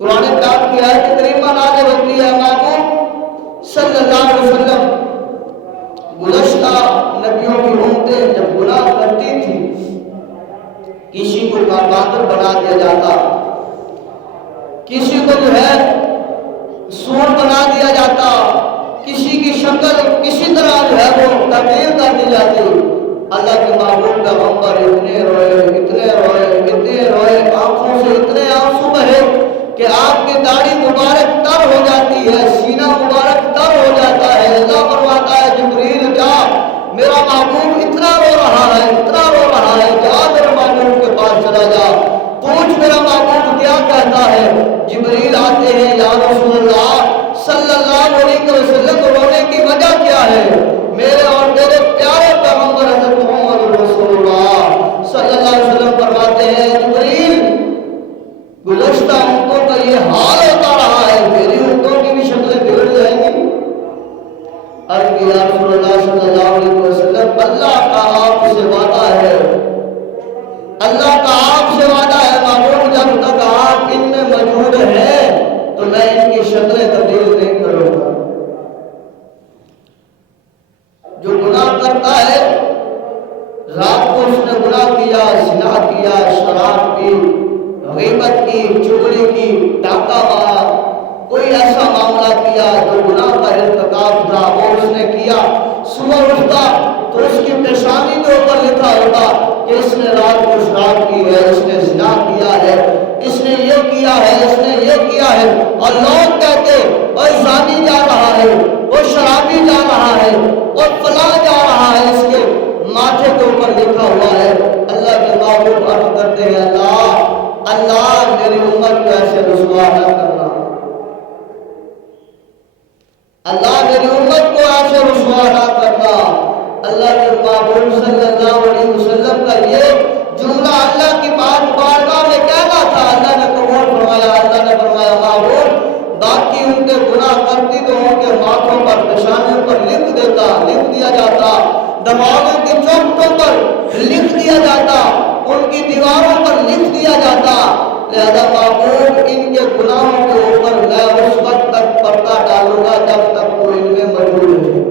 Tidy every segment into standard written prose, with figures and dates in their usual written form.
قرآن پاک کی آیت کریمہ نازل ہوتی ہے، محبوب صلی اللہ علیہ وسلم گزشتہ نبیوں کی امتیں جب گناہ کرتی تھی، کسی کو باندر بنا دیا جاتا، کسی کو جو ہے سور بنا دیا جاتا، کسی کی شکل کسی طرح جو ہے وہ تبدیل کر دی جاتی، اللہ کے محبوب پیغمبر اتنے روئے، آنکھوں سے اتنے آنسو بہے کہ آپ کی داڑھی مبارک تر ہو جاتی ہے، سینہ مبارک تر ہو جاتا ہے۔ اللہ فرماتا ہے جبریل جا، میرا محبوب اتنا رو رہا ہے، جا میرے محبوب کے پاس چلا جا، پوچھ میرا محبوب کیا کہتا ہے۔ جبریل آتے ہیں، یا رسول اللہ صلی اللہ علیہ وسلم رونے کی وجہ کیا ہے؟ میرے اور تیرے پیارے پیغمبر حضرت محمد رسول اللہ صلی اللہ علیہ وسلم فرماتے ہیں جبریل گزشتہ امتوں کا یہ حال ہوتا رہا ہے، میری امتوں کی بھی شکلیں بگڑ جائیں گی۔ عرض کیا یا رسول اللہ صلی اللہ علیہ وسلم اللہ کا آپ سے وعدہ ہے، اللہ کا آپ سے وعدہ ہے محبوب جب تک آپ ان میں موجود ہیں تو میں ان کی شکلیں تبدیل نہیں کروں گا۔ جو گناہ کرتا ہے، رات کو اس نے گناہ کیا، زنا کیا، شراب پی، غیبت کی، چغلی کی، ڈاکہ مارا، کوئی ایسا معاملہ کیا جو گناہ کا ارتکاب تھا وہ اس نے کیا، صبح اٹھتا تو اس کی پیشانی کے اوپر لکھا ہوتا کہ اس نے رات کو شراب کی ہے، اس نے زنا کیا ہے، اس نے یہ کیا ہے، اس نے یہ کیا ہے، اور لوگ کہتے وہ زانی جا رہا ہے، وہ شرابی جا رہا ہے، وہ فلاں جا رہا ہے، اس کے ماتھے کے اوپر لکھا ہوا ہے۔ اللہ کے محبوب عرض کرتے ہیں اللہ میری امت کو ایسے رسوا نہ کرنا، اللہ میری امت کو ایسے رسوا نہ کرنا۔ اللہ کے محبوب صلی اللہ علیہ وسلم کا یہ جملہ اللہ کی بارگاہ میں کہنا تھا، اللہ نے قبول فرمایا۔ اللہ نے فرمایا محبوب باقی ان کے گناہ کرتی تو ان کے ماتھوں پر، پیشانیوں پر لکھ دیا جاتا، دماغوں کی چوکھٹوں پر لکھ دیا جاتا، ان کی دیواروں پر لکھ دیا جاتا۔ لہذا محبوب ان کے گناہوں کے اوپر میں اس وقت تک پردہ ڈالوں گا جب تک وہ ان میں موجود ہے۔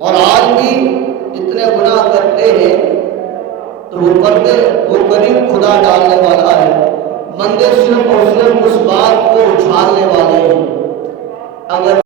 اور آج بھی اتنے گناہ کرتے ہیں تو وہ پردے، وہ قریب خدا ڈالنے والا ہے، بندے صرف اور صرف اس بات کو اچھالنے والے ہیں۔ اگر